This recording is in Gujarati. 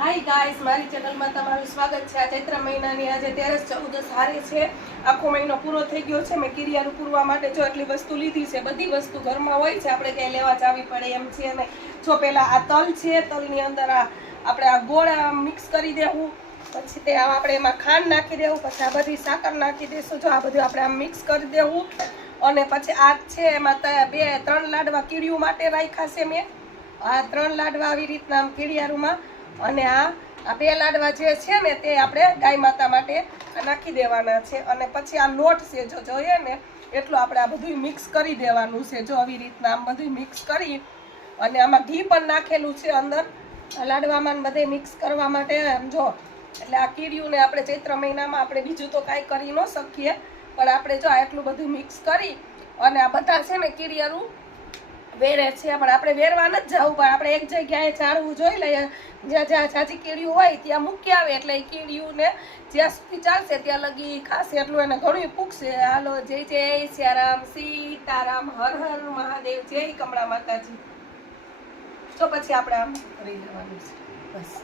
હાય ગાઈસ, મારી ચેનલમાં તમારું સ્વાગત છે। આ ચૈત્ર મહિનાની આજે 13-14 હારે છે। આખો મહિનો પૂરો થઈ ગયો છે। મેં કિરિયારું પૂરવા માટે જો એટલી વસ્તુ લીધી છે। બધી વસ્તુ ઘરમાં હોય છે, આપણે ક્યાંય લેવા જાવી પડે એમ છે નહીં। જો પહેલા આ તલ છે, તલની અંદર આપણે આ ગોળ મિક્સ કરી દેવું, પછી તે આપણે એમાં ખાંડ નાખી દેવું, પછી આ બધી સાકર નાખી દઈશું। જો આ બધું આપણે આમ મિક્સ કરી દેવું, અને પછી આ છે એમાં 2-3 લાડવા કીડિયું માટે રાખ્યા છે મેં। આ 3 લાડવા આવી રીતના આમ કીડિયારુંમાં, અને આ 2 લાડવા જે છે ને તે આપણે ગાય માતા માટે નાખી દેવાના છે। અને પછી આ લોટ છે, જો જોઈએ ને એટલું આપણે આ બધું મિક્સ કરી દેવાનું છે। જો આવી રીતના આમ બધું મિક્સ કરી, અને આમાં ઘી પણ નાખેલું છે અંદર લાડવામાં બધે મિક્સ કરવા માટે। આમ જો એટલે આ કીડિયું ને આપણે ચૈત્ર મહિનામાં આપણે બીજું તો કાંઈ કરી ન શકીએ, પણ આપણે જો આટલું બધું મિક્સ કરી અને આ બધા છે ને કીડિયારું વેરે છે, પણ આપણે વેરવા નથી જવું, પણ આપણે એક જગ્યાએ ચાળવું જોઈ લઈએ। જ્યાં સાચી કીડિયું હોય ત્યાં મૂકી આવે, એટલે એ કીડિયું ને જ્યાં સુધી ચાલશે ત્યાં લગી ખાશે, એટલું એને ઘણું પૂગશે। હાલો, જય જય સિયારામ, સીતારામ, હર હર મહાદેવ, જય કમળા માતાજી। તો પછી આપણે આમ કરી લેવાનું છે બસ।